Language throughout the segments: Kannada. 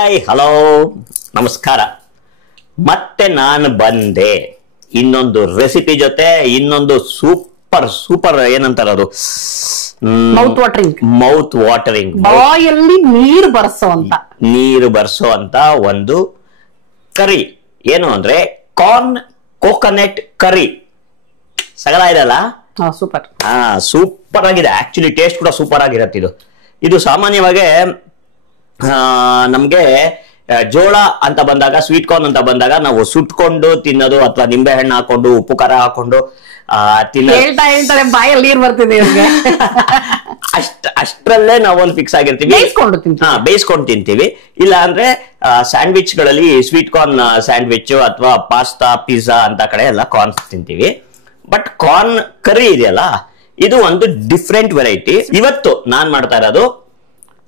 ಹಾಯ್ ಹಲೋ ನಮಸ್ಕಾರ. ಮತ್ತೆ ನಾನು ಬಂದೆ ಇನ್ನೊಂದು ರೆಸಿಪಿ ಜೊತೆ, ಇನ್ನೊಂದು ಸೂಪರ್ ಏನಂತಾರ ಅದು, ಮೌತ್ ವಾಟರಿಂಗ್ ಬಾಯಲ್ಲಿ ನೀರು ಬರ್ಸೋ ಅಂತ ಒಂದು ಕರಿ. ಏನು ಅಂದ್ರೆ ಕಾರ್ನ್ ಕೋಕೋನಟ್ ಕರಿ. ಸಗಲ ಇದೆಲ್ಲ ಸೂಪರ್ ಆಗಿದೆ. ಆಕ್ಚುಲಿ ಟೇಸ್ಟ್ ಕೂಡ ಸೂಪರ್ ಆಗಿರತ್ತೆ. ಇದು ಸಾಮಾನ್ಯವಾಗಿ ನಮ್ಗೆ ಜೋಳ ಅಂತ ಬಂದಾಗ, ಸ್ವೀಟ್ ಕಾರ್ನ್ ಅಂತ ಬಂದಾಗ ನಾವು ಸುಟ್ಕೊಂಡು ತಿನ್ನೋದು ಅಥವಾ ನಿಂಬೆ ಹಣ್ಣು ಹಾಕೊಂಡು ಉಪ್ಪು ಖಾರ ಹಾಕೊಂಡು ಹೇಳ್ತಾರೆ ಬಾಯಲ್ಲಿ ನೀರು ಬರ್ತಿದೆ ಅಷ್ಟರಲ್ಲೇ ನಾವೊಂದು ಫಿಕ್ಸ್ ಆಗಿರ್ತೀವಿ, ಬೇಯಿಸ್ಕೊಂಡು ತಿಂತೀವಿ. ಇಲ್ಲ ಅಂದ್ರೆ ಸ್ಯಾಂಡ್ವಿಚ್ ಗಳಲ್ಲಿ ಸ್ವೀಟ್ ಕಾರ್ನ್ ಸ್ಯಾಂಡ್ವಿಚ್ ಅಥವಾ ಪಾಸ್ತಾ ಪಿಜ್ಜಾ ಅಂತ ಕಡೆ ಎಲ್ಲ ಕಾರ್ನ್ ತಿಂತೀವಿ. ಬಟ್ ಕಾರ್ನ್ ಕರಿ ಇದೆಯಲ್ಲ, ಇದು ಒಂದು ಡಿಫ್ರೆಂಟ್ ವೆರೈಟಿ. ಇವತ್ತು ನಾನ್ ಮಾಡ್ತಾ ಇರೋದು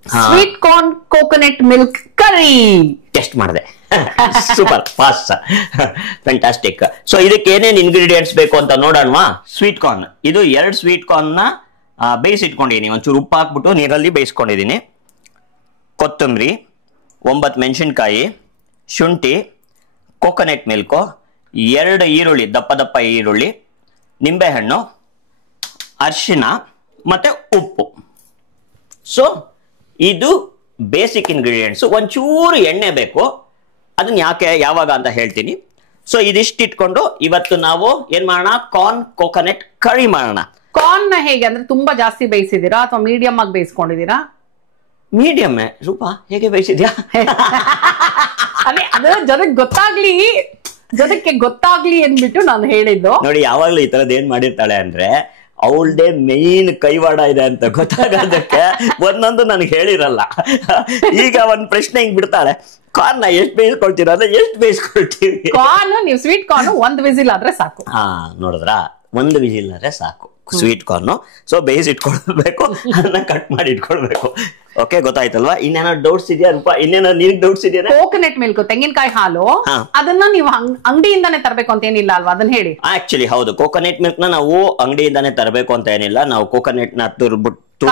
ಸ್ವೀಟ್ ಕಾರ್ನ್ ಕೋಕೋನಟ್ ಮಿಲ್ಕ್ ಕರಿ. ಟೆಸ್ಟ್ ಮಾಡಿದೆ, ಸೂಪರ್ ಫಾಸ್ಟ್, ಫ್ಯಾಂಟಾಸ್ಟಿಕ್. ಸೊ ಇದಕ್ಕೆ ಏನೇನು ಇಂಗ್ರೀಡಿಯೆಂಟ್ಸ್ ಬೇಕು ಅಂತ ನೋಡೋಣವಾ? ಸ್ವೀಟ್ ಕಾರ್ನ್, ಇದು 2 ಸ್ವೀಟ್ ಕಾರ್ನ್ ನ ಬೇಯಿಸಿಟ್ಕೊಂಡಿದೀನಿ. ಒಂಚೂರು ಉಪ್ಪು ಹಾಕ್ಬಿಟ್ಟು ನೀರಲ್ಲಿ ಬೇಯಿಸ್ಕೊಂಡಿದೀನಿ. ಕೊತ್ತಂಬರಿ, 9 ಮೆಣಸಿನ್ಕಾಯಿ, ಶುಂಠಿ, ಕೋಕೋನಟ್ ಮಿಲ್ಕು, 2 ಈರುಳ್ಳಿ, ದಪ್ಪ ಈರುಳ್ಳಿ, ನಿಂಬೆಹಣ್ಣು, ಅರಿಶಿನ ಮತ್ತೆ ಉಪ್ಪು. ಸೊ ಇದು ಬೇಸಿಕ್ ಇಂಗ್ರೀಡಿಯೆಂಟ್ಸ್. ಒಂಚೂರು ಎಣ್ಣೆ ಬೇಕು, ಅದನ್ನ ಯಾವಾಗ ಅಂತ ಹೇಳ್ತೀನಿ. ಸೊ ಇದಿಷ್ಟು ಇಟ್ಕೊಂಡು ಇವತ್ತು ನಾವು ಏನ್ ಮಾಡೋಣ, ಕಾರ್ನ್ ಕೋಕೋನಟ್ ಕರಿ ಮಾಡೋಣ. ಕಾರ್ನ್ ನ ಹೇಗೆ ಅಂದ್ರೆ ತುಂಬಾ ಜಾಸ್ತಿ ಬೇಯಿಸಿದೀರಾ ಅಥವಾ ಮೀಡಿಯಂ ಆಗಿ ಬೇಯಿಸ್ಕೊಂಡಿದೀರಾ? ಮೀಡಿಯಂ. ರೂಪಾ ಹೇಗೆ ಬೇಯಿಸಿದ್ಯಾ? ಅದು ಜನಕ್ಕೆ ಗೊತ್ತಾಗ್ಲಿ ಅಂದ್ಬಿಟ್ಟು ನಾನು ಹೇಳಿದ್ದು. ನೋಡಿ, ಯಾವಾಗ್ಲೂ ಈ ತರದ್ ಏನ್ ಮಾಡಿರ್ತಾಳೆ ಅಂದ್ರೆ ಅವಳದೇ ಮೇನ್ ಕೈವಾಡ ಇದೆ ಅಂತ ಗೊತ್ತಾಗೋದಕ್ಕೆ ಒಂದೊಂದು ನನಗೆ ಹೇಳಿರಲ್ಲ. ಈಗ ಒಂದ್ ಪ್ರಶ್ನೆ ಹಿಂಗ್ ಬಿಡ್ತಾಳೆ, ಕಾರ್ನ್ ಎಷ್ಟು ಬೇಯಿಸ್ಕೊಳ್ತೀರ ಅಂದ್ರೆ ಎಷ್ಟು ಬೇಯಿಸ್ಕೊಳ್ತೀವಿ? ಕಾರ್ನ್, ನೀವು ಸ್ವೀಟ್ ಕಾರ್ನ್ 1 ವಿಸಿಲ್ ಆದ್ರೆ ಸಾಕು. ನೋಡಿದ್ರ, 1 ವಿಸಿಲ್ ಆದ್ರೆ ಸಾಕು ಸ್ವೀಟ್ ಕಾರ್ನ್. ಸೊ ಬೇಯಿಸಿಟ್ಕೊಳ್ಬೇಕು, ಅದನ್ನ ಕಟ್ ಮಾಡಿ ಇಟ್ಕೊಳ್ಬೇಕು. ಓಕೆ, ಗೊತ್ತಾಯ್ತಲ್ವಾ? ಇನ್ನೇನೋ ಡೌಟ್ಸ್ ಇದೆಯಾ ರೂಪಾ? ಇನ್ನೇನೋ ನಿನಗೆ ಡೌಟ್ಸ್ ಇದೆಯಾ? ಕೋಕೋನಟ್ ಮಿಲ್ಕ್, ತೆಂಗಿನಕಾಯಿ ಹಾಲು, ಅದನ್ನ ನೀವು ಅಂಗಡಿಯಿಂದಾನೇ ತರಬೇಕು ಅಂತ ಏನಿಲ್ಲ ಅಲ್ವಾ? ಅದನ್ನ ಹೇಳಿ. ಆಕ್ಚುಲಿ ಹೌದು, ಕೋಕೋನಟ್ ಮಿಲ್ಕ್ ನ ನಾವು ಅಂಗಡಿಯಿಂದಾನೇ ತರಬೇಕು ಅಂತ ಏನಿಲ್ಲ. ನಾವು ಕೋಕೋನಟ್ ನ ತುರಿದ್ಬಿಟ್ಟು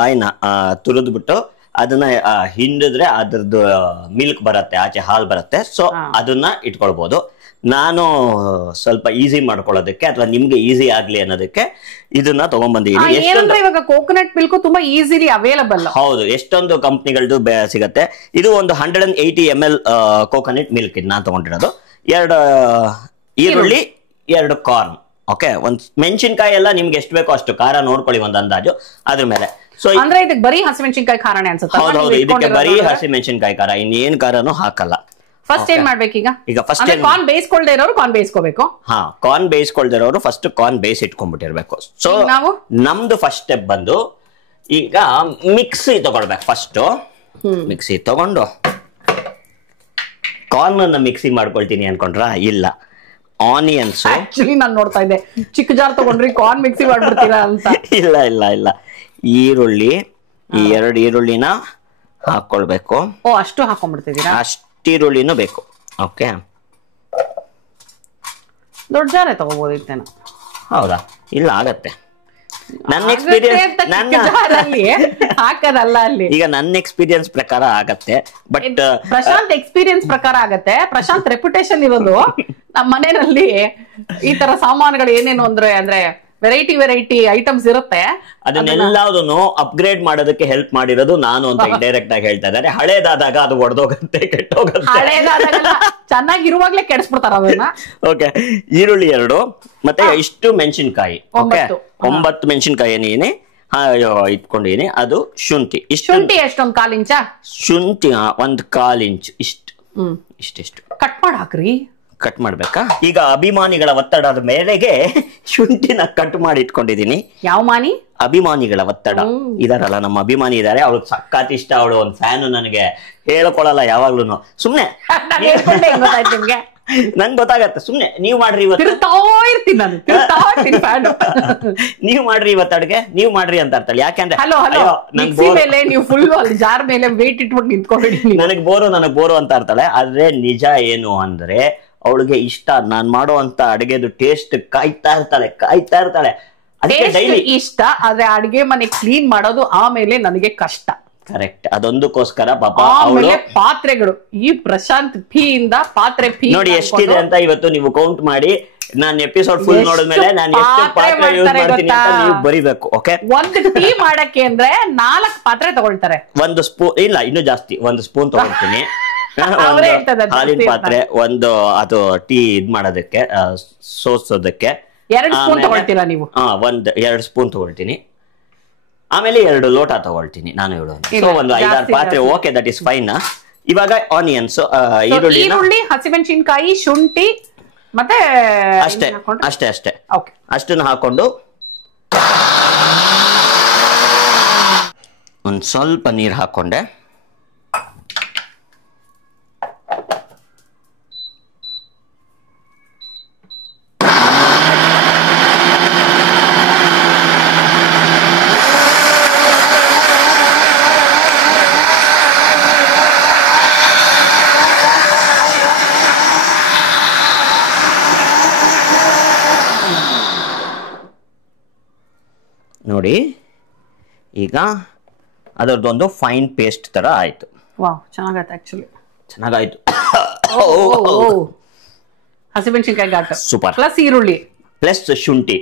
ಕಾಯಿನ ತುರಿದ್ಬಿಟ್ಟು ಅದನ್ನ ಹಿಂಡಿದ್ರೆ ಅದ್ರದ್ದು ಮಿಲ್ಕ್ ಬರುತ್ತೆ, ಆಚೆ ಹಾಲು ಬರುತ್ತೆ. ಸೊ ಅದನ್ನ ಇಟ್ಕೊಳ್ಬಹುದು. ನಾನು ಸ್ವಲ್ಪ ಈಸಿ ಮಾಡ್ಕೊಳ್ಳೋದಕ್ಕೆ ಅಥವಾ ನಿಮ್ಗೆ ಈಸಿ ಆಗ್ಲಿ ಅನ್ನೋದಕ್ಕೆ ಇದನ್ನ ತಗೊಂಡ್ಬಂದಿದ್ದೀನಿ. ಇವಾಗ ಕೋಕೋನಟ್ ಮಿಲ್ಕ್ ತುಂಬಾ ಈಸಿಲಿ ಅವೈಲಬಲ್. ಹೌದು, ಎಷ್ಟೊಂದು ಕಂಪ್ನಿಗಳದ್ದು ಸಿಗತ್ತೆ. ಇದು ಒಂದು 180 ml ಕೋಕೋನಟ್ ಮಿಲ್ಕ್ ಇದು ನಾನು ತಗೊಂಡಿರೋದು. 2 ಈರುಳ್ಳಿ, 2 ಕಾರ್ನ್. ಓಕೆ, 1 ಮೆಣಸಿನ್ಕಾಯಿ ಎಲ್ಲ ನಿಮ್ಗೆ ಎಷ್ಟು ಬೇಕೋ ಅಷ್ಟು ಖಾರ ನೋಡ್ಕೊಳ್ಳಿ, ಒಂದು ಅಂದಾಜು ಅದ್ರ ಮೇಲೆ. ಸೊ ಅಂದ್ರೆ ಇದಕ್ಕೆ ಬರೀ ಹಸಿಮೆಣಸಿನ್ಕಾಯಿ ಖಾರನೇ ಅನ್ಸುತ್ತೆ? ಹೌದು, ಇದಕ್ಕೆ ಬರೀ ಹಸಿಮೆಣಸಿನ್ಕಾಯಿ ಖಾರ, ಇನ್ನೇನ್ ಖಾರನೂ ಹಾಕಲ್ಲ. ಫಸ್ಟ್ ಏನ್ ಮಾಡ್ಬೇಕೀಗ? ಈಗ ಫಸ್ಟ್ ಕಾರ್ನ್ ಬೇಯಿಸ್ಕೊಳ್ದೇ ಇರೋರು ಕಾರ್ನ್ ಬೇಯಿಸ್ಕೋಬೇಕು. ಕಾರ್ನ್ ಬೇಯಿಸ್ಕೊಳ್ದೇ ಇರೋರು ಫಸ್ಟ್ ಕಾರ್ನ್ ಬೇಯಿಸಿ ಇಟ್ಕೊಂಡ್ಬಿಟ್ಟಿರ್ಬೇಕು. ಸೊ ನಮ್ದು ಫಸ್ಟ್ ಸ್ಟೆಪ್ ಬಂದು ಈಗ ಮಿಕ್ಸಿ ತಗೊಳ್ಬೇಕು. ಫಸ್ಟ್ ಮಿಕ್ಸಿ ತಗೊಂಡು ಕಾರ್ನ್ ಅನ್ನ ಮಿಕ್ಸಿ ಮಾಡ್ಕೊಳ್ತೀನಿ ಅನ್ಕೊಂಡ್ರ? ಇಲ್ಲ, ಆನಿಯನ್ಸ್. ಆಕ್ಚುಲಿ ನಾನು ನೋಡ್ತಾ ಇದ್ದೆ, ಚಿಕ್ಕ ಜಾರ್ ತಗೊಂಡ್ರಿ ಕಾರ್ನ್ ಮಿಕ್ಸಿ ಮಾಡ್ಬಿಡ್ತೀರಾ ಅಂತ. ಇಲ್ಲ, ಈರುಳ್ಳಿ, ಈ 2 ಈರುಳ್ಳಿನ ಹಾಕೊಳ್ಬೇಕು. ಅಷ್ಟು ಹಾಕೊಂಡ್ಬಿಡ್ತಿದ್ದೀರಾ? ಅಷ್ಟು ಈರುಳ್ಳಿನೂ ಬೇಕು. ಓಕೆ, ದೊಡ್ಡ ಜಾರೇ ತಗೋಬಹುದಿತ್ತೇನೋ? ಹೌದಾ? ಇಲ್ಲ, ಆಗತ್ತೆ. ನನ್ನ ಎಕ್ಸ್ಪೀರಿಯನ್ಸ್ ಹಾಕದಲ್ಲ ಅಲ್ಲಿ. ಈಗ ನನ್ನ ಎಕ್ಸ್ಪೀರಿಯನ್ಸ್ ಪ್ರಕಾರ ಆಗತ್ತೆ. ಬಟ್ ಪ್ರಶಾಂತ್ ಎಕ್ಸ್ಪೀರಿಯನ್ಸ್ ಪ್ರಕಾರ ಆಗತ್ತೆ. ಪ್ರಶಾಂತ್ ರೆಪ್ಯುಟೇಷನ್ ಇರೋದು ನಮ್ಮ ಮನೆಯಲ್ಲಿ ಈ ತರ ಸಾಮಾನುಗಳು ಏನೇನು ಅಂದ್ರೆ ವೆರೈಟಿ ಐಟಮ್ಸ್ ಇರುತ್ತೆ. ಅದನ್ನೆಲ್ಲದನ್ನು ಅಪ್ಗ್ರೇಡ್ ಮಾಡೋದಕ್ಕೆ ಹೆಲ್ಪ್ ಮಾಡಿರೋದು ನಾನು ಅಂತ ಇಂಡೈರೆಕ್ಟ್ ಆಗಿ ಹೇಳ್ತಾ ಇದ್ದಾರೆ. ಹಳೇದಾದಾಗ ಅದು ಒಡೆದೋಗತ್ತೆ, ಕೆಟ್ಟೋಗತ್ತೆ. ಚೆನ್ನಾಗಿರುವಾಗ್ಲೇ ಕೆಡಿಸ್ಬಿಡ್ತಾರ ಅದನ್ನ. ಓಕೆ, ಈರುಳ್ಳಿ 2 ಮತ್ತೆ ಇಷ್ಟು ಮೆಣಸಿನ್ಕಾಯಿ. ಓಕೆ, 9 ಮೆಣಸಿನ್ಕಾಯಿ ಇಟ್ಕೊಂಡಿದೀನಿ. ಅದು ಶುಂಠಿ. ಶುಂಠಿ ಎಷ್ಟೊಂದು 1/4 ಇಂಚ ಶುಂಠಿ, 1/4 ಇಂಚ್ ಇಷ್ಟು ಕಟ್ ಮಾಡಿ ಹಾಕ್ರಿ. ಕಟ್ ಮಾಡ್ಬೇಕಾ? ಈಗ ಅಭಿಮಾನಿಗಳ ಒತ್ತಡದ ಮೇರೆಗೆ ಶುಂಠಿನ ಕಟ್ ಮಾಡಿ ಇಟ್ಕೊಂಡಿದೀನಿ. ಯಾವ ಮಾನಿ? ಅಭಿಮಾನಿಗಳ ಒತ್ತಡ ಇದಾರಲ್ಲ, ನಮ್ಮ ಅಭಿಮಾನಿ ಇದಾರೆ, ಅವಳು ಸಖತ್ ಇಷ್ಟ. ಅವಳು ಒಂದು ಫ್ಯಾನು, ನನಗೆ ಹೇಳ್ಕೊಳಲ್ಲ ಯಾವಾಗ್ಲೂ. ಸುಮ್ನೆ ನಂಗೆ ಗೊತ್ತಾಗತ್ತೆ, ಸುಮ್ನೆ ನೀವು ಮಾಡ್ರಿ ನೀವು ಮಾಡ್ರಿ ಇವತ್ತು ಅಡ್ಗೆ, ನೀವು ಮಾಡ್ರಿ ಅಂತ ಅರ್ಥಲ್ಲ. ಯಾಕೆಂದ್ರೆ ನನಗ್ ಬೋರು ಅಂತ ಅರ್ಥಳೆ. ಆದ್ರೆ ನಿಜ ಏನು ಅಂದ್ರೆ ಅವಳಿಗೆ ಇಷ್ಟ, ನಾನ್ ಮಾಡುವಂತ ಅಡುಗೆದು ಟೇಸ್ಟ್ ಕಾಯ್ತಾ ಇರ್ತಾಳೆ. ಅದಕ್ಕೆ ಡೈಲಿ ಇಷ್ಟ. ಆದ್ರೆ ಅಡುಗೆ ಮನೆ ಕ್ಲೀನ್ ಮಾಡೋದು ಆಮೇಲೆ ನನಗೆ ಕಷ್ಟ. ಕರೆಕ್ಟ್, ಅದೊಂದಕ್ಕೋಸ್ಕರ ಪಾಪ ಅವಳು. ಆಮೇಲೆ ಪಾತ್ರೆಗಳು, ಈ ಪ್ರಶಾಂತ್ ಫೀ ಇಂದ ಪಾತ್ರೆ ಫೀ ನೋಡಿ ಎಷ್ಟಿದೆ ಅಂತ ಇವತ್ತು ನೀವು ಕೌಂಟ್ ಮಾಡಿ. ನಾನು ಎಪಿಸೋಡ್ ಫುಲ್ ನೋಡಿದ್ಮೇಲೆ ನಾನು ಎಷ್ಟು ಪಾತ್ರೆ ಯೂಸ್ ಮಾಡ್ತೀನಿ ಅಂತ ನೀವು ಬರಿಬೇಕು. ಓಕೆ, ಒಂದು ಟೀ ಮಾಡಕ್ಕೆ ಅಂದ್ರೆ 4 ಪಾತ್ರೆ ತಗೊಳ್ತಾರೆ. ಒಂದು ಸ್ಪೂನ್ ಇಲ್ಲ, ಇನ್ನೂ ಜಾಸ್ತಿ, 1 ಸ್ಪೂನ್ ತಗೊಳ್ತೀನಿ. ಅವ್ರೇ ಹೇಳ್ತಾರೆ ಅದು ಹಾಲಿನ ಜಾಸ್ತಿ ಪಾತ್ರೆ, ಒಂದು ಅದು ಟೀ ಇದ್ ಮಾಡೋದಕ್ಕೆ ಸೋಸೋದಕ್ಕೆ 2 ಸ್ಪೂನ್ ತಗೊಳ್ತೀರಾ ನೀವು? 2 ಸ್ಪೂನ್ ತಗೊಳ್ತೀನಿ. ಆಮೇಲೆ 2 ಲೋಟ ತಗೊಳ್ತೀನಿ ನಾನು ಹೇಳೋದು. ಸೊ ಒಂದು 5-6 ಪಾತ್ರೆ. Okay, that is fine. ಇವಾಗ ಆನಿಯನ್ಸ್, ಈರುಳ್ಳಿ, ಹಸಿಮೆಣಸಿನಕಾಯಿ, ಶುಂಠಿ ಮತ್ತೆ ಅಷ್ಟೇ ಅಷ್ಟೇ ಅಷ್ಟೇ ಓಕೆ, ಅಷ್ಟನ್ನ ಹಾಕೊಂಡು ಒಂದ್ ಸ್ವಲ್ಪ ನೀರು ಹಾಕೊಂಡೆ. ನೋಡಿ ಈಗ ಅದರದೊಂದು ಫೈನ್ ಪೇಸ್ಟ್ ತರ ಆಯ್ತು. ವಾವ್, ಚೆನ್ನಾಗಾಯ್ತು ಆಕ್ಚುಲಿ, ಚೆನ್ನಾಗಾಯ್ತು. ಹಸಿಮೆಣಸಿನಕಾಯಿ ಘಾಟ ಸೂಪರ್. ಪ್ಲಸ್ ಈರುಳ್ಳಿ ಪ್ಲಸ್ ಶುಂಠಿ,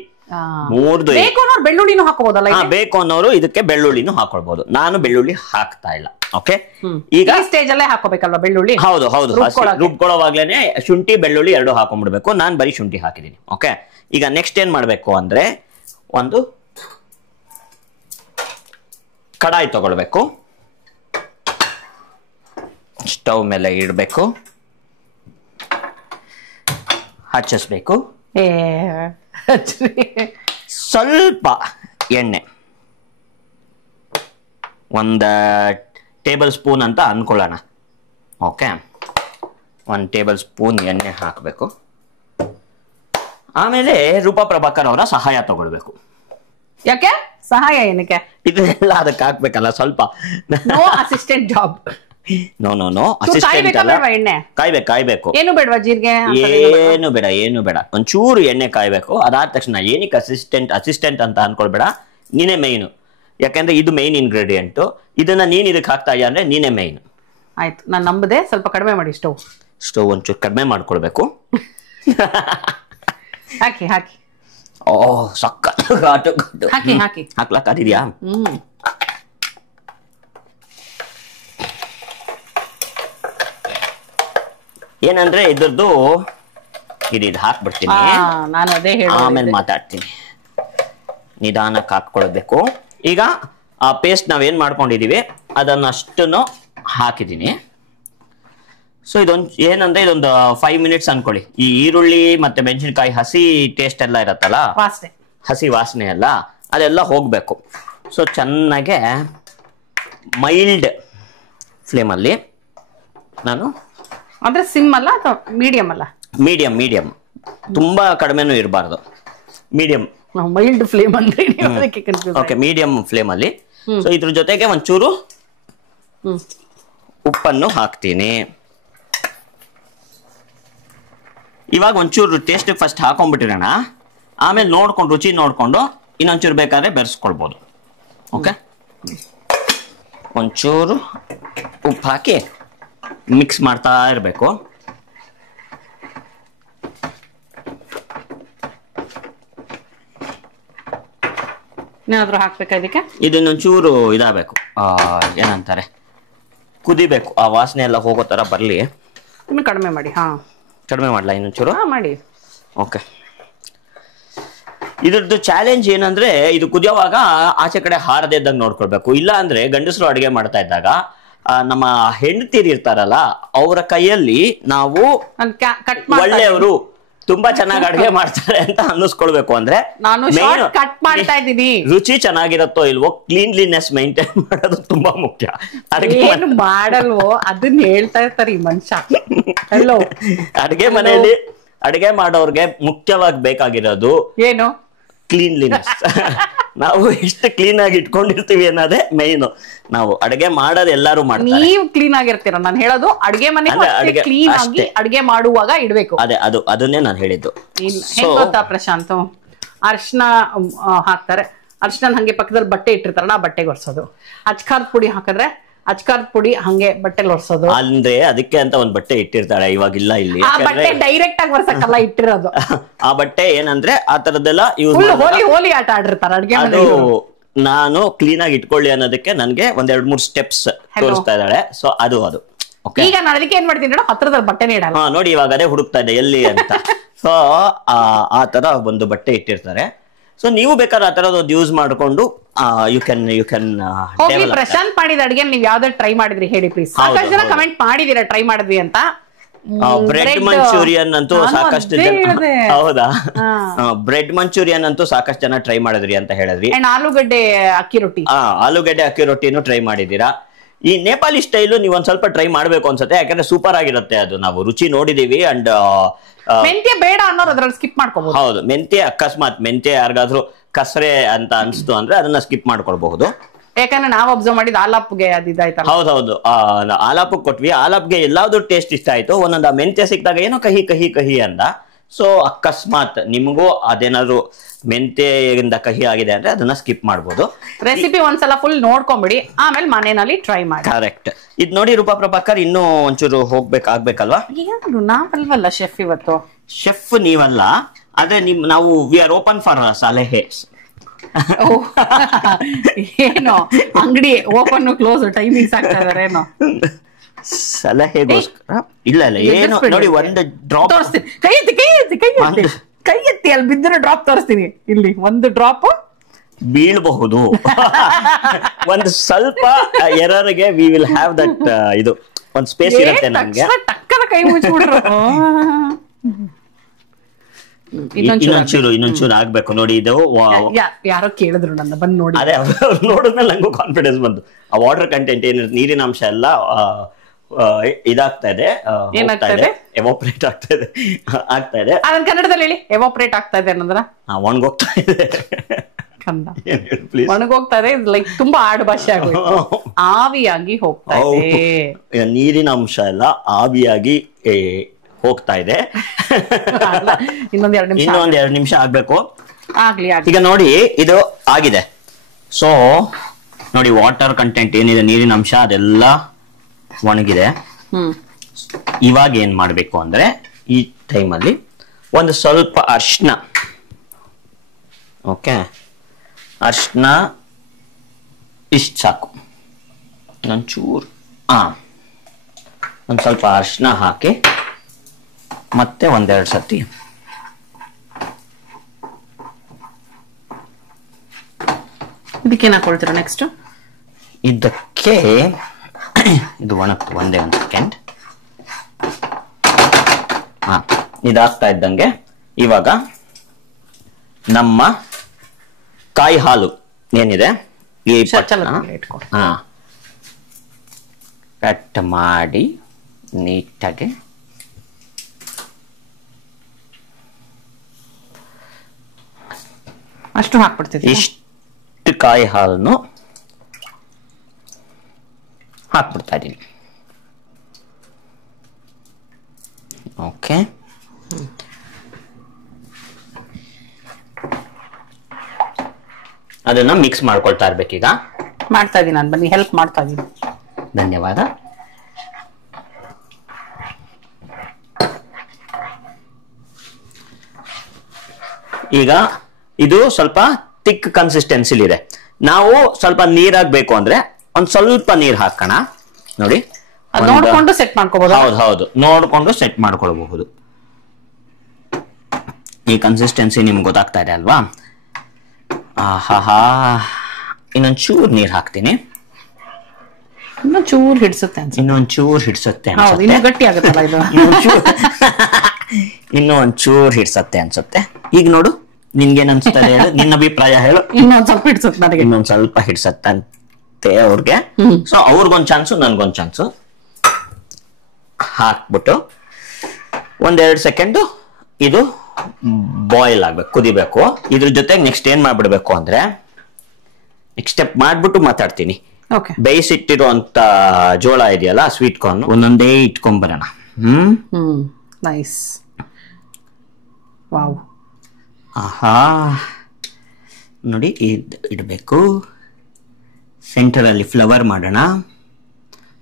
ಮೂರ್ದು. ಬೇಕು ಅನ್ನೋರು ಬೆಳ್ಳುಳ್ಳಿನೂ ಹಾಕೋಬಹುದಲ್ಲ? ಬೇಕು ಅನ್ನೋರು ಇದಕ್ಕೆ ಬೆಳ್ಳುಳ್ಳಿನೂ ಹಾಕೊಳ್ಬಹುದು. ನಾನು ಬೆಳ್ಳುಳ್ಳಿ ಹಾಕ್ತಾ ಇಲ್ಲ. ಓಕೆ, ಈಗ ಸ್ಟೇಜ್ ಅಲ್ಲೇ ಹಾಕೋಬೇಕಲ್ವಾ ಬೆಳ್ಳುಳ್ಳಿ? ಹೌದು ಹೌದು, ರುಬ್ಕೊಳ್ಳೋವಾಗ್ಲೇನೆ ಶುಂಠಿ ಬೆಳ್ಳುಳ್ಳಿ 2 ಹಾಕೊಂಡ್ಬಿಡ್ಬೇಕು. ನಾನು ಬರೀ ಶುಂಠಿ ಹಾಕಿದ್ದೀನಿ. ಓಕೆ, ಈಗ ನೆಕ್ಸ್ಟ್ ಏನ್ ಮಾಡ್ಬೇಕು ಅಂದ್ರೆ ಒಂದು ಕಡಾಯಿ ತಗೊಳ್ಬೇಕು, ಸ್ಟವ್ ಮೇಲೆ ಇಡಬೇಕು, ಹಚ್ಚಿಸ್ಬೇಕು. ಸ್ವಲ್ಪ ಎಣ್ಣೆ, 1 ಟೇಬಲ್ ಸ್ಪೂನ್ ಅಂತ ಅನ್ಕೊಳ್ಳೋಣ. ಓಕೆ, 1 ಟೇಬಲ್ ಸ್ಪೂನ್ ಎಣ್ಣೆ ಹಾಕಬೇಕು. ಆಮೇಲೆ ರೂಪಾ ಪ್ರಭಾಕರ್ ಅವರ ಸಹಾಯ ತಗೊಳ್ಬೇಕು. ಯಾಕೆ ಸಹಾಯ ಏನಕ್ಕೆ? ಇದೆಲ್ಲ ಅದಕ್ಕೆ ಹಾಕ್ಬೇಕಲ್ಲ ಸ್ವಲ್ಪ. No assistant job. No assistant ಅಲ್ಲ, ಕಾಯ್ಬೇಕು. ಏನು ಬೇಡವಾ? ಜೀರಿಗೆ ಏನು ಬೇಡ, ಒಂಚೂರು ಎಣ್ಣೆ ಕಾಯ್ಬೇಕು. ಅದಾದ ತಕ್ಷಣ ಏನಕ್ಕೆ ಅಸಿಸ್ಟೆಂಟ್ ಅಂತ ಅನ್ಕೊಳ್ಬೇಡ, ನೀನೇ ಮೈನು. ಯಾಕಂದ್ರೆ ಇದು ಮೈನ್ ಇಂಗ್ರೀಡಿಯೆಂಟ್. ಇದನ್ನ ನೀನ್ ಇದಕ್ಕೆ ಹಾಕ್ತಾ ಇದೆಯಾ ಅಂದ್ರೆ ನೀನೇ ಮೈನ್. ಆಯ್ತು, ನಾನು ನಂಬದೆ. ಸ್ವಲ್ಪ ಕಡಿಮೆ ಮಾಡಿ ಸ್ಟವ್ ಒಂಚೂರು ಕಡಿಮೆ ಮಾಡ್ಕೊಳ್ಬೇಕು. ಹಾಕಿ ಸಕ್ಕ ಹಾಕ್ಲಾಕಿದ್ಯಾ? ಏನಂದ್ರೆ ಇದ್ರದ್ದು ಇದು ಹಾಕ್ಬಿಡ್ತೀನಿ, ನಾನು ಅದೇ ಆಮೇಲೆ ಮಾತಾಡ್ತೀನಿ. ನಿಧಾನಕ್ಕೆ ಹಾಕೊಳ್ಬೇಕು. ಈಗ ಆ ಪೇಸ್ಟ್ ನಾವೇನ್ ಮಾಡ್ಕೊಂಡಿದೀವಿ ಅದನ್ನಷ್ಟನ್ನು ಹಾಕಿದೀನಿ. ಸೊ ಏನಂದ್ರೆ ಇದೊಂದು 5 ಮಿನಿಟ್ಸ್ ಅನ್ಕೊಳ್ಳಿ. ಈ ಈರುಳ್ಳಿ ಮತ್ತೆ ಮೆಣಸಿನಕಾಯಿ ಹಸಿ ಟೇಸ್ಟ್ ಎಲ್ಲ ಇರತ್ತಲ್ಲ, ಹಸಿ ವಾಸನೆ ಎಲ್ಲ ಅದೆಲ್ಲ ಹೋಗ್ಬೇಕು. ಸೊ ಚೆನ್ನಾಗೆ ಮೈಲ್ಡ್ ಫ್ಲೇಮಲ್ಲಿ ನಾನು, ಅಂದ್ರೆ ಸಿಮ್ ಅಲ್ಲ ಅಥವಾ ಮೀಡಿಯಂ ಅಲ್ಲ? ಮೀಡಿಯಂ, ತುಂಬಾ ಕಡಿಮೆನೂ ಇರಬಾರ್ದು, ಮೀಡಿಯಂ. ಮೈಲ್ಡ್ ಫ್ಲೇಮ್ ಅಂದ್ರೆ ಓಕೆ, ಮೀಡಿಯಂ ಫ್ಲೇಮಲ್ಲಿ. ಸೊ ಇದ್ರ ಜೊತೆಗೆ ಒಂಚೂರು ಉಪ್ಪನ್ನು ಹಾಕ್ತೀನಿ. ಇವಾಗ ಒಂಚೂರು ಟೇಸ್ಟ್ ಫಸ್ಟ್ ಹಾಕೊಂಡ್ಬಿಟ್ಟಿರೋಣ, ಆಮೇಲೆ ನೋಡ್ಕೊಂಡು ರುಚಿ ನೋಡ್ಕೊಂಡು ಇನ್ನೊಂಚೂರು ಬೇಕಾದ್ರೆ ಬೆರೆಸ್ಕೊಳ್ಬೋದು. ಓಕೆ, ಒಂಚೂರು ಉಪ್ಪು ಹಾಕಿ ಮಿಕ್ಸ್ ಮಾಡ್ತಾ ಇರಬೇಕು. ಏನಾದ್ರೂ ಹಾಕ್ಬೇಕಾ ಇದಕ್ಕೆ? ಇದನ್ನೊಂಚೂರು ಇದಾಗಬೇಕು, ಏನಂತಾರೆ, ಕುದಿಬೇಕು. ಆ ವಾಸನೆ ಎಲ್ಲ ಹೋಗೋ ತರ ಬರ್ಲಿ. ಕಡಿಮೆ ಮಾಡಿ. ಕಡಿಮೆ ಮಾಡ್ಲಾ ಇನ್ನೊಂಚೂರು? ಮಾಡಿ. ಓಕೆ, ಇದ್ರದ್ದು ಚಾಲೆಂಜ್ ಏನಂದ್ರೆ ಇದು ಕುದಿಯೋವಾಗ ಆಚೆ ಕಡೆ ಹಾರದೇ ಇದ್ದಂಗೆ ನೋಡ್ಕೊಳ್ಬೇಕು. ಇಲ್ಲ ಅಂದ್ರೆ ಗಂಡಸರು ಅಡಿಗೆ ಮಾಡ್ತಾ ಇದ್ದಾಗ ನಮ್ಮ ಹೆಂಡತಿರು ಇರ್ತಾರಲ್ಲ ಅವರ ಕೈಯಲ್ಲಿ ನಾವು ಒಳ್ಳೆಯವರು, ತುಂಬಾ ಚೆನ್ನಾಗಿ ಅಡಿಗೆ ಮಾಡ್ತಾರೆ ಅಂತ ಅನ್ನಿಸ್ಕೊಳ್ಬೇಕು. ಅಂದ್ರೆ ಕಟ್ ಮಾಡ್ತಾ ಇದ್ದೀನಿ, ರುಚಿ ಚೆನ್ನಾಗಿರತ್ತೋ ಇಲ್ವೋ ಕ್ಲೀನ್ಲಿನೆಸ್ ಮೈಂಟೈನ್ ಮಾಡೋದು ತುಂಬಾ ಮುಖ್ಯ. ಏನು ಮಾಡಲ್ವೋ ಅದನ್ನ ಹೇಳ್ತಾ ಇರ್ತಾರೆ ಈ ಮನುಷ್ಯ. ಅಡಿಗೆ ಮನೆಯಲ್ಲಿ ಅಡಿಗೆ ಮಾಡೋರ್ಗೆ ಮುಖ್ಯವಾಗಿ ಬೇಕಾಗಿರೋದು ಏನು? ಕ್ಲೀನ್ಲಿನೆಸ್. ನಾವು ಎಷ್ಟು ಕ್ಲೀನ್ ಆಗಿ ಇಟ್ಕೊಂಡಿರ್ತೀವಿ ಅನ್ನೋದೇ ಮೈನ್. ನಾವು ಅಡಿಗೆ ಮಾಡೋದು ಎಲ್ಲಾರು ಮಾಡ್ತಾರೆ. ನೀವು ಕ್ಲೀನ್ ಆಗಿರ್ತೀರ, ನಾನು ಹೇಳೋದು ಅಡಿಗೆ ಮನೆ ಕ್ಲೀನ್ ಆಗಿ ಅಡಿಗೆ ಮಾಡುವಾಗ ಇಡ್ಬೇಕು. ಅದನ್ನೇ ನಾನು ಹೇಳಿದ್ದು. ಗೊತ್ತಾ ಪ್ರಶಾಂತ್, ಅರ್ಶನ ಹಾಕ್ತಾರೆ, ಅರ್ಶಿನ ಹಂಗೆ ಪಕ್ಕದಲ್ಲಿ ಬಟ್ಟೆ ಇಟ್ಟಿರ್ತಾರಲ್ಲ ಆ ಬಟ್ಟೆಗೆ ಒರ್ಸೋದು. ಅಚ್ಕಾರದ ಪುಡಿ ಹಾಕಿದ್ರೆ ಅಚ್ಕಾರದ ಪುಡಿ ಹಂಗೆ ಬಟ್ಟೆಲಿ ಒರ್ಸೋದು. ಅಂದ್ರೆ ಅದಕ್ಕೆ ಅಂತ ಒಂದ್ ಬಟ್ಟೆ ಇಟ್ಟಿರ್ತಾಳೆ, ಇವಾಗಿಲ್ಲ ಇಲ್ಲಿ. ಆ ಬಟ್ಟೆ ಡೈರೆಕ್ಟ್ ಆಗಿ ಒರ್ಸಕ್ಕಲ್ಲ ಇಟ್ಟಿರೋದು. ಆ ಬಟ್ಟೆ ಏನಂದ್ರೆ ಆ ತರದೆಲ್ಲ ಯೂಸ್ ಹೋಲಿ ಆಟ ಆಡಿರ್ತಾರೆ ಅಡ್ಗೆ ಅದು ನಾನು ಕ್ಲೀನ್ ಆಗಿ ಇಟ್ಕೊಳ್ಳಿ ಅನ್ನೋದಕ್ಕೆ ನನ್ಗೆ ಒಂದ್ 2-3 ಸ್ಟೆಪ್ಸ್ ತೋರಿಸ್ತಾ ಇದ್ದಾಳೆ. ಸೊ ಅದು ಈಗ ನಾನು ಅದಕ್ಕೆ ಏನ್ ಮಾಡ್ತೀನಿ ಹತ್ರದಲ್ಲಿ ಬಟ್ಟೆನೇ ಇಡಲ್ಲ. ನೋಡಿ ಇವಾಗ ಅದೇ ಹುಡುಕ್ತಾ ಇದೆ ಎಲ್ಲಿ ಅಂತ. ಸೊ ಆ ತರ ಒಂದು ಬಟ್ಟೆ ಇಟ್ಟಿರ್ತಾರೆ. ಸೊ ನೀವು ಬೇಕಾದ್ರೆ ಆ ತರದ್ ಒಂದು ಯೂಸ್ ಮಾಡ್ಕೊಂಡು ಯು ಕ್ಯಾನ್ ಹೋಗಿ ಪ್ರಶಾಂತ್ ಮಾಡಿದ ಅಡ್ಗೆ ನೀವ್ ಯಾವ್ದಾದ್ರು ಟ್ರೈ ಮಾಡಿದ್ರಿ ಹೇಳಿ ಪ್ಲೀಸ್. ಸಾಕಷ್ಟು ಜನ ಕಮೆಂಟ್ ಮಾಡಿದೀರಾ ಟ್ರೈ ಮಾಡಿದ್ವಿ ಅಂತ. ಬ್ರೆಡ್ ಮಂಚೂರಿಯನ್ ಅಂತೂ ಸಾಕಷ್ಟು ಜನ, ಹೌದಾ, ಬ್ರೆಡ್ ಮಂಚೂರಿಯನ್ ಅಂತೂ ಸಾಕಷ್ಟು ಜನ ಟ್ರೈ ಮಾಡಿದ್ರಿ ಅಂತ ಹೇಳಿದ್ರಿ. ಆಲೂಗಡ್ಡೆ ಅಕ್ಕಿ ರೊಟ್ಟಿ, ಆಲೂಗಡ್ಡೆ ಅಕ್ಕಿ ರೊಟ್ಟಿನೂ ಟ್ರೈ ಮಾಡಿದೀರಾ. ಈ ನೇಪಾಳಿ ಸ್ಟೈಲು ನೀವು ಒಂದ್ ಸ್ವಲ್ಪ ಟ್ರೈ ಮಾಡ್ಬೇಕು ಅನ್ಸುತ್ತೆ, ಯಾಕಂದ್ರೆ ಸೂಪರ್ ಆಗಿರುತ್ತೆ. ಅದು ನಾವು ರುಚಿ ನೋಡಿದೀವಿ. ಅಂಡ್ ಮೆಂತ್ಯ ಬೇಡ ಅನ್ನೋರು ಅದ್ರಲ್ಲಿ ಸ್ಕಿಪ್ ಮಾಡ್ಕೋಬಹುದು. ಹೌದು, ಮೆಂತ್ಯ ಅಕಸ್ಮಾತ್ ಮೆಂತ್ಯ ಯಾರಿಗಾದ್ರೂ ಕಸರೆ ಅಂತ ಅನ್ಸ್ತು ಅಂದ್ರೆ ಅದನ್ನ ಸ್ಕಿಪ್ ಮಾಡ್ಕೊಳ್ಬಹುದು. ಯಾಕಂದ್ರೆ ನಾವು ಅಬ್ಸರ್ವ್ ಮಾಡಿದ್ ಆಲಾಪ್ಗೆ ಅದಿದ್ದಾಯ್ತಲ್ಲ. ಹೌದೌದು, ಆಲಾಪ್ ಕೊಟ್ವಿ. ಆಲಾಪ್ಗೆ ಎಲ್ಲಾದ್ರೂ ಟೇಸ್ಟ್ ಇಷ್ಟ ಆಯ್ತು. ಒಂದೊಂದು ಮೆಂತ್ಯ ಸಿಕ್ಕಿದಾಗ ಏನೋ ಕಹಿ ಕಹಿ ಕಹಿ ಅಂದ. ಸೊ ಅಕಸ್ಮಾತ್ ನಿಮಗೂ ಅದೇನಾದ್ರು ಮೆಂತ್ಯದಿಂದ ಕಹಿ ಆಗಿದೆ ಅಂದ್ರೆ ಅದನ್ನ ಸ್ಕಿಪ್ ಮಾಡ್ಬೋದು. ರೆಸಿಪಿ ಒಂದ್ಸಲ ಫುಲ್ ನೋಡ್ಕೊಂಬಿಡಿ, ಆಮೇಲೆ ಮನೆಯಲ್ಲಿ ಟ್ರೈ ಮಾಡಿ. ಕರೆಕ್ಟ್. ಇದ್ ನೋಡಿ ರೂಪಾ ಪ್ರಭಾಕರ್, ಇನ್ನೂ ಒಂಚೂರು ಆಗ್ಬೇಕಲ್ವಾ? ಏನು ನಾವಲ್ವಲ್ಲ ಶೆಫ್ ಇವತ್ತು. ಶೆಫ್ ನೀವಲ್ಲ, ಆದ್ರೆ ನಾವು ವಿ ಆರ್ ಓಪನ್ ಫಾರ್ ಸಲಹೆ. ಏನೋ ಅಂಗಡಿ ಓಪನ್ ಕ್ಲೋಸ್ ಟೈಮಿಂಗ್ಸ್ ಆಗ್ತಾ ಇದಾರೆ ಏನೋ ಸಲಹೆಗೋಸ್ಕರ. ಇಲ್ಲ ಏನು ನೋಡಿ, ಒಂದು ಡ್ರಾಪ್ ತೋರಿಸ್ತೀನಿ. ಕೈ ಎತ್ತಿ ಅಲ್ಲಿ ಬಿದ್ದರೆ ಡ್ರಾಪ್ ತೋರಿಸ್ತೀನಿ. ಇಲ್ಲಿ ಒಂದು ಡ್ರಾಪ್ ಬೀಳಬಹುದು. ಒಂದು ಸ್ವಲ್ಪ ಎರರ್ಗೆ ವಿ ವಿಲ್ ಹ್ಯಾವ್ ದಟ್ ಇದು ಒಂದು ಸ್ಪೇಸ್ ಇರುತ್ತೆ ನಮ್ಗೆ. ಟಕ್ಕನ ಕೈ ಮುಚ್ಚಿಬಿಡ್ರು. ಇನ್ನೊಂಚೂರು ಆಗ್ಬೇಕು ನೋಡಿ. ಇದು ಯಾರೋ ಕೇಳಿದ್ರು ನನ್ನ ಬಂದು ನೋಡಿ. ಅದೇ ನೋಡಿದ್ಮೇಲೆ ನಂಗೂ ಕಾನ್ಫಿಡೆನ್ಸ್ ಬಂತು. ಆ ವಾಟರ್ ಕಂಟೆಂಟ್ ಏನಿರುತ್ತೆ, ನೀರಿನ ಅಂಶ ಎಲ್ಲ ಇದಾಗ್ತಾ ಇದೆ, ಎವಾಪರೇಟ್ ಆಗ್ತಾ ಇದೆ. ಅದನ್ನ ಕನ್ನಡದಲ್ಲಿ ಹೇಳಿ. ಎವಾಪರೇಟ್ ಆಗ್ತಾ ಇದೆ ಅನ್ನೋದ್ರ ಒಣಗೋಗ್ತಾ ಇದೆ. ಒಣಗೋಗ್ತಾ ಇದೆ, ಲೈಕ್ ತುಂಬಾ ಆಡು ಭಾಷೆ ಆಗೋಯ್ತು. ಆವಿಯಾಗಿ ಹೋಗ್ತಾ ಇದೆ. ನೀರಿನ ಅಂಶ ಎಲ್ಲ ಆವಿಯಾಗಿ ಹೋಗ್ತಾ ಇದೆ. ಇನ್ನೊಂದ್ 2 ನಿಮಿಷ ಆಗ್ಬೇಕು. ಆಗ್ಲಿ. ಈಗ ನೋಡಿ ಇದು ಆಗಿದೆ. ಸೊ ನೋಡಿ ವಾಟರ್ ಕಂಟೆಂಟ್ ಏನಿದೆ, ನೀರಿನ ಅಂಶ ಅದೆಲ್ಲ ಒಣಗಿದೆ. ಇವಾಗ ಏನ್ ಮಾಡ್ಬೇಕು ಅಂದ್ರೆ ಈ ಟೈಮಲ್ಲಿ ಒಂದು ಸ್ವಲ್ಪ ಅರ್ಶಿನ, ಓಕೆ, ಅರ್ಶಿನ ಇಷ್ಟು ಸಾಕು. ಒಂಚೂರು ಒಂದ್ ಸ್ವಲ್ಪ ಅರ್ಶಿನ ಹಾಕಿ ಮತ್ತೆ 1-2 ಸತಿ ಇದಕ್ಕೇನು ಹಾಕೊಳ್ತೀರ ನೆಕ್ಸ್ಟ್? ಇದಕ್ಕೆ ಇದು ಒಣಗ್ತು. ಒಂದೇ ಒಂದು ಸೆಕೆಂಡ್. ಇದಾಗ್ತಾ ಇದ್ದಂಗೆ ಇವಾಗ ನಮ್ಮ ಕಾಯಿ ಹಾಲು ಏನಿದೆ ಈ ಕಟ್ ಮಾಡಿ ನೀಟಾಗಿ ಅಷ್ಟು ಹಾಕ್ಬಿಡ್ತೀವಿ. ಇಷ್ಟು ಕಾಯಿ ಹಾಲನ್ನು ಹಾಕ್ಬಿಡ್ತಾ ಇದೀನಿ. ಓಕೆ, ಅದನ್ನ ಮಿಕ್ಸ್ ಮಾಡ್ಕೊಳ್ತಾ ಇರ್ಬೇಕೀಗ. ಮಾಡ್ತಾ ಇದೀನಿ ನಾನು, ಬನ್ನಿ ಹೆಲ್ಪ್ ಮಾಡ್ತಾ ಇದೀನಿ. ಧನ್ಯವಾದ. ಈಗ ಇದು ಸ್ವಲ್ಪ ಥಿಕ್ ಕನ್ಸಿಸ್ಟೆನ್ಸಿಲಿ ಇದೆ. ನಾವು ಸ್ವಲ್ಪ ನೀರಾಗಬೇಕು ಅಂದ್ರೆ ಒಂದ್ ಸ್ವಲ್ಪ ನೀರ್ ಹಾಕೋಣ. ನೋಡಿ, ನೋಡ್ಕೊಂಡು ಸೆಟ್ ಮಾಡ್ಕೋಬಹುದು. ಹೌದು, ನೋಡ್ಕೊಂಡು ಸೆಟ್ ಮಾಡ್ಕೊಳ್ಬಹುದು. ಈ ಕನ್ಸಿಸ್ಟೆನ್ಸಿ ನಿಮ್ಗೆ ಗೊತ್ತಾಗ್ತಾ ಇದೆ ಅಲ್ವಾ? ಇನ್ನೊಂಚೂರು ನೀರ್ ಹಾಕ್ತೀನಿ. ಇನ್ನೊಂಚೂರು ಹಿಡ್ಸುತ್ತೆ ಇನ್ನೂ ಗಟ್ಟಿ ಆಗುತ್ತಲ್ಲ ಇದು. ಇನ್ನೂ ಒಂಚೂರು ಹಿಡ್ಸತ್ತೆ ಅನ್ಸುತ್ತೆ. ಈಗ ನೋಡು, ನಿನ್ಗೇನ್ ಅನ್ಸುತ್ತದೆ ಹೇಳು, ನಿನ್ನ ಅಭಿಪ್ರಾಯ ಹೇಳು. ಇನ್ನೊಂದ್ ಸ್ವಲ್ಪ ಹಿಡ್ಸುತ್ತೆ ನನಗೆ. ಇನ್ನೊಂದ್ ಸ್ವಲ್ಪ ಹಿಡ್ಸತ್ತೆ ಅವ್ರಿಗೆ. ಸೊ ಅವ್ರಿಗೊಂದ್ ಚಾನ್ಸು, ನನ್ಗೊಂದ್ ಚಾನ್ಸು. ಹಾಕ್ಬಿಟ್ಟು 1-2 ಸೆಕೆಂಡ್ ಇದು ಬಾಯ್ಲ್ ಆಗ್ಬೇಕು, ಕುದಿಬೇಕು. ಇದ್ರ ಜೊತೆಗೆ ನೆಕ್ಸ್ಟ್ ಏನ್ ಮಾಡ್ಬಿಡ್ಬೇಕು ಅಂದ್ರೆ, ನೆಕ್ಸ್ಟ್ ಸ್ಟೆಪ್ ಮಾಡ್ಬಿಟ್ಟು ಮಾತಾಡ್ತೀನಿ. ಬೇಯಿಸಿಟ್ಟಿರುವಂತ ಜೋಳ ಇದೆಯಲ್ಲ, ಸ್ವೀಟ್ ಕಾರ್ನ್, ಒಂದೊಂದೇ ಇಟ್ಕೊಂಡ್ಬರೋಣ. ನೈಸ್. ವಾವ್. ಆಹಾ, ನೋಡಿ ಇಡಬೇಕು. ಸೆಂಟರಲ್ಲಿ ಫ್ಲವರ್ ಮಾಡೋಣ.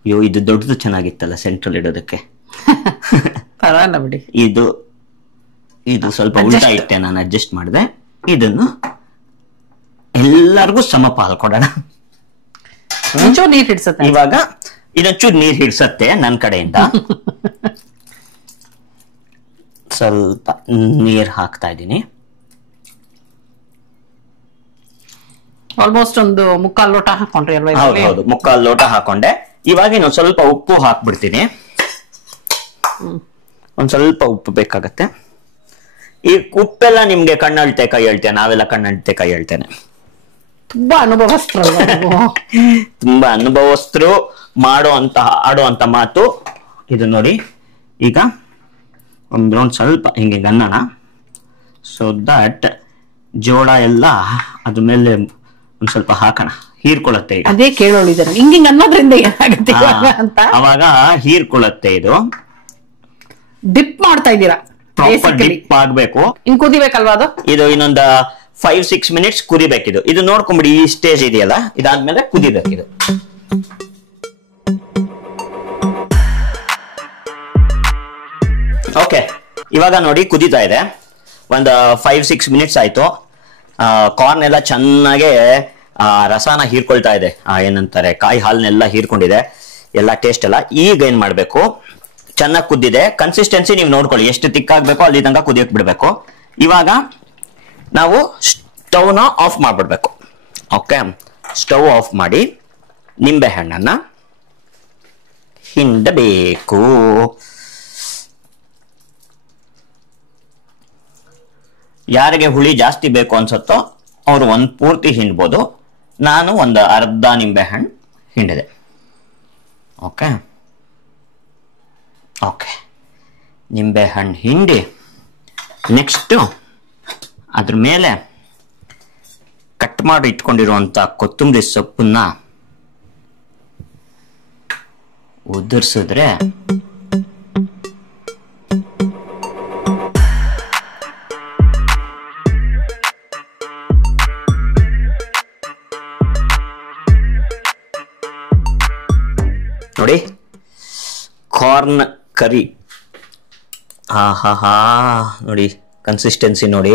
ಅಯ್ಯೋ ಇದು ದೊಡ್ಡದು ಚೆನ್ನಾಗಿತ್ತಲ್ಲ ಸೆಂಟ್ರಲ್ ಇಡೋದಕ್ಕೆ. ಪರವಾಗಿಲ್ಲ ಬಿಡಿ. ಇದು ಸ್ವಲ್ಪ ಉಲ್ಟಾ ಇಟ್ಟೆ, ನಾನು ಅಡ್ಜಸ್ಟ್ ಮಾಡಿದೆ. ಇದನ್ನು ಎಲ್ಲರಿಗೂ ಸಮಪಾಲು ಕೊಡೋಣ. ನೀರ್ ಹಿಡ್ಸತ್ತೆ. ಇವಾಗ ಇದೊಂಚೂರು ನೀರ್ ಹಿಡ್ಸತ್ತೆ ನನ್ನ ಕಡೆಯಿಂದ. ಸ್ವಲ್ಪ ನೀರ್ ಹಾಕ್ತಾ ಇದ್ದೀನಿ. ಆಲ್ಮೋಸ್ಟ್ ಒಂದು 3/4 ಲೋಟ ಹಾಕೊಂಡ್ರಿ ಅಲ್ವಾ? ಹೌದು 3/4 ಲೋಟ ಹಾಕೊಂಡೆ. ಇವಾಗ ಇನ್ನೊಂದ್ ಸ್ವಲ್ಪ ಉಪ್ಪು ಹಾಕ್ಬಿಡ್ತೀನಿ. ಒಂದ್ ಸ್ವಲ್ಪ ಉಪ್ಪು ಬೇಕಾಗತ್ತೆ. ಈ ಉಪ್ಪೆಲ್ಲ ನಿಮ್ಗೆ ಕಣ್ಣಳ್ತೆ ಕೈ ಹೇಳ್ತೇನೆ, ನಾವೆಲ್ಲ ಕಣ್ಣಳ್ತೆ ಕೈ ಹೇಳ್ತೇನೆ. ತುಂಬಾ ಅನುಭವಸ್ಥರು ತುಂಬಾ ಅನುಭವಸ್ಥರು ಆಡೋ ಅಂತ ಮಾತು ಇದು. ನೋಡಿ ಈಗ ಒಂದ್ ಸ್ವಲ್ಪ ಹಿಂಗೆ ಗನ್ನೋಣ. ಸೊ ದಟ್ ಜೋಳ ಎಲ್ಲ ಅದ್ರ ಮೇಲೆ ಒಂದ್ ಸ್ವಲ್ಪ ಹಾಕೋಣ, ಹೀರ್ಕೊಳ್ಳುತ್ತೆ. ಈಗ ಅದೇ ಕೇಳೋಳಿದ್ದಾರೆ ಹಿಂಗ ಅನ್ನೋದ್ರಿಂದ ಏನಾಗುತ್ತೆ ಅಂತ. ಅವಾಗ ಹೀರ್ಕೊಳ್ಳುತ್ತೆ. ಇದು ಡಿಪ್ ಮಾಡ್ತಾ ಇದ್ದೀರಾ? ಪ್ರಾಪರ್ ಡಿಪ್ ಆಗ್ಬೇಕು. ಇನ್ ಕುದಿಬೇಕಲ್ವಾ ಅದು? ಇದು ಇನ್ನೊಂದು 5-6 ಮಿನಿಟ್ಸ್ ಕುದಿಬೇಕಿದು. ಇದು ನೋಡ್ಕೊಂಬಿಡಿ, ಈ ಸ್ಟೇಜ್ ಇದೆಯಲ್ಲ, ಇದಾದ್ಮೇಲೆ ಕುದಿಬೇಕಿದು. ಓಕೆ, ಇವಾಗ ನೋಡಿ ಕುದೀತಾ ಇದೆ. ಒಂದು 5-6 ಮಿನಿಟ್ಸ್ ಆಯ್ತು. ಕಾರ್ನ್ ಎಲ್ಲ ಚೆನ್ನಾಗೆ ರಸಾನ ಹೀರ್ಕೊಳ್ತಾ ಇದೆ. ಏನಂತಾರೆ, ಕಾಯಿ ಹಾಲ್ನೆಲ್ಲ ಹೀರ್ಕೊಂಡಿದೆ, ಎಲ್ಲ ಟೇಸ್ಟ್ ಎಲ್ಲ. ಈಗ ಏನ್ ಮಾಡ್ಬೇಕು, ಚೆನ್ನಾಗಿ ಕುದ್ದಿದೆ. ಕನ್ಸಿಸ್ಟೆನ್ಸಿ ನೀವು ನೋಡ್ಕೊಳ್ಳಿ, ಎಷ್ಟು ತಿಕ್ಕಾಗ್ಬೇಕು ಅಲ್ಲಿ ತನಕ ಕುದಿಯಕ್ ಬಿಡ್ಬೇಕು. ಇವಾಗ ನಾವು ಸ್ಟವ್ನ ಆಫ್ ಮಾಡ್ಬಿಡ್ಬೇಕು. ಓಕೆ, ಸ್ಟವ್ ಆಫ್ ಮಾಡಿ ನಿಂಬೆ ಹಣ್ಣನ್ನ ಹಿಂಡಬೇಕು. ಯಾರಿಗೆ ಹುಳಿ ಜಾಸ್ತಿ ಬೇಕು ಅನ್ಸುತ್ತೋ ಅವರು ಒಂದು ಪೂರ್ತಿ ಹಿಂಡ್ಬೋದು. ನಾನು ಒಂದು ಅರ್ಧ ನಿಂಬೆ ಹಣ್ಣು ಹಿಂಡಿದೆ. ಓಕೆ ಓಕೆ, ನಿಂಬೆ ಹಣ್ಣು ಹಿಂಡಿ ನೆಕ್ಸ್ಟು ಅದ್ರ ಮೇಲೆ ಕಟ್ ಮಾಡಿ ಇಟ್ಕೊಂಡಿರುವಂತ ಕೊತ್ತಂಬರಿ ಸೊಪ್ಪನ್ನ ಉದುರ್ಸಿದ್ರೆ ನೋಡಿ, ಕಾರ್ನ್ ಕರಿ. ಹಾ ನೋಡಿ, ಕನ್ಸಿಸ್ಟೆನ್ಸಿ ನೋಡಿ,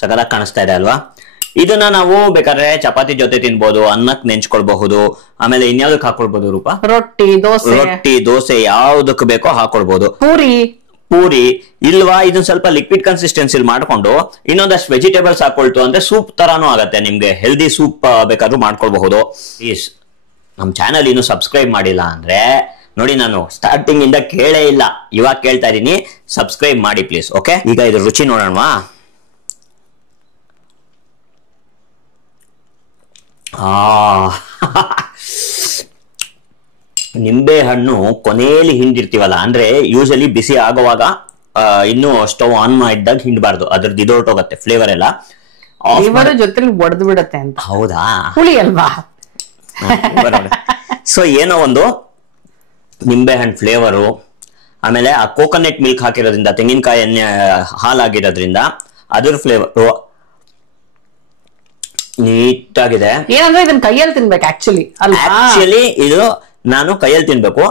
ಸಗದಾಗಿ ಕಾಣಿಸ್ತಾ ಇದೆ ಅಲ್ವಾ? ಇದನ್ನ ನಾವು ಬೇಕಾದ್ರೆ ಚಪಾತಿ ಜೊತೆ ತಿನ್ಬೋದು, ಅನ್ನಕ್ಕೆ ನೆಂಚ್ಕೊಳ್ಬಹುದು, ಆಮೇಲೆ ಇನ್ಯಾವ್ದಕ್ಕೆ ಹಾಕೊಳ್ಬಹುದು ರೂಪ? ರೊಟ್ಟಿ ದೋಸೆ ಯಾವ್ದಕ್ಕೆ ಬೇಕೋ ಹಾಕೊಳ್ಬಹುದು. ಪೂರಿ ಇಲ್ವಾ? ಇದನ್ನ ಸ್ವಲ್ಪ ಲಿಕ್ವಿಡ್ ಕನ್ಸಿಸ್ಟೆನ್ಸಿ ಮಾಡ್ಕೊಂಡು ಇನ್ನೊಂದಷ್ಟು ವೆಜಿಟೇಬಲ್ಸ್ ಹಾಕೊಳ್ತು ಅಂದ್ರೆ ಸೂಪ್ ತರಾನು ಆಗತ್ತೆ. ನಿಮ್ಗೆ ಹೆಲ್ದಿ ಸೂಪ್ ಬೇಕಾದ್ರೂ ಮಾಡ್ಕೊಳ್ಬಹುದು. ಪ್ಲೀಸ್ ನಮ್ ಚಾನಲ್ ಇನ್ನು ಸಬ್ಸ್ಕ್ರೈಬ್ ಮಾಡಿಲ್ಲ ಅಂದ್ರೆ ನೋಡಿ, ನಾನು ಸ್ಟಾರ್ಟಿಂಗ್ ಇಂದ ಕೇಳೇ ಇಲ್ಲ, ಇವಾಗ ಕೇಳ್ತಾ ಇದೀನಿ, ಸಬ್ಸ್ಕ್ರೈಬ್ ಮಾಡಿ ಪ್ಲೀಸ್. ಓಕೆ, ಈಗ ಇದ್ರ ರುಚಿ ನೋಡೋಣವಾ? ನಿಂಬೆ ಹಣ್ಣು ಕೊನೆಯಲ್ಲಿ ಹಿಂಡಿರ್ತೀವಲ್ಲ, ಅಂದ್ರೆ ಯೂಶಲಿ ಬಿಸಿ ಆಗುವಾಗ ಇನ್ನು ಸ್ಟವ್ ಆನ್ ಮಾಡಿದಾಗ ಹಿಂಡಬಾರ್ದು, ಅದ್ರದ್ದು ಇದೊರಟೋಗತ್ತೆ ಫ್ಲೇವರ್ ಎಲ್ಲ. ಜೊತೆ ಒಡೆದು ಬಿಡತ್ತೆ ಅಂತ. ಹೌದಾ? ಹುಳಿ ಅಲ್ವಾ? ಸೊ ಏನೋ ಒಂದು ನಿಂಬೆ ಹಣ್ಣು ಫ್ಲೇವರು, ಆಮೇಲೆ ಆ ಕೋಕೋನಟ್ ಮಿಲ್ಕ್ ಹಾಕಿರೋದ್ರಿಂದ, ತೆಂಗಿನಕಾಯಿ ಎಣ್ಣೆ ಹಾಲಾಗಿರೋದ್ರಿಂದ ಅದ್ರ ಫ್ಲೇವರು ನೀಟಾಗಿದೆ. ಏನಂದ್ರೆ ಇದನ್ನ ಕೈಯಲ್ಲಿ ತಿನ್ಬೇಕು ಆಕ್ಚುಲಿ ಇದು ನಾನು ಕೈಯಲ್ಲಿ ತಿನ್ಬೇಕು.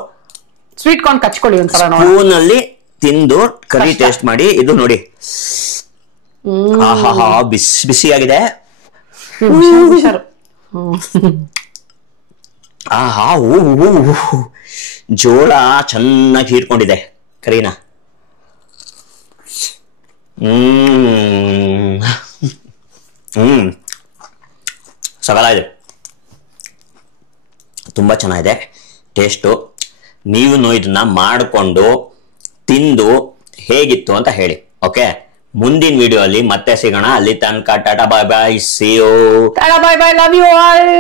ಸ್ವೀಟ್ ಕಾರ್ನ್ ಕಚ್ಕೊಳ್ಳಿ ಒಂದ್ಸಲ, ಸ್ಪೂನ್ ಅಲ್ಲಿ ತಿಂದು ಕರಿ ಟೇಸ್ಟ್ ಮಾಡಿ. ಇದು ನೋಡಿ, ಆಹಾ ಬಿಸಿ ಬಿಸಿಯಾಗಿದೆ. ಆಹಾ ಜೋಳ ಚೆನ್ನಾಗಿ ಹೀರ್ಕೊಂಡಿದೆ ಕರೀನಾ. ಸಗಲ ಇದೆ, ತುಂಬಾ ಚೆನ್ನಾಗಿದೆ ಟೇಸ್ಟು. ನೀವು ಇದನ್ನ ಮಾಡಿಕೊಂಡು ತಿಂದು ಹೇಗಿತ್ತು ಅಂತ ಹೇಳಿ. ಓಕೆ, ಮುಂದಿನ ವಿಡಿಯೋ ಅಲ್ಲಿ ಮತ್ತೆ ಸಿಗೋಣ. ಅಲ್ಲಿ ತನಕ tata bye bye, see you. Tata bye bye, love you all.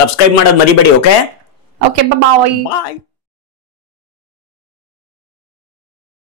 Subscribe ಮಾಡೋದು ಮರಿಬೇಡಿ. ಓಕೆ ಓಕೆ, ಬಾಯ್ ಬಾಯ್.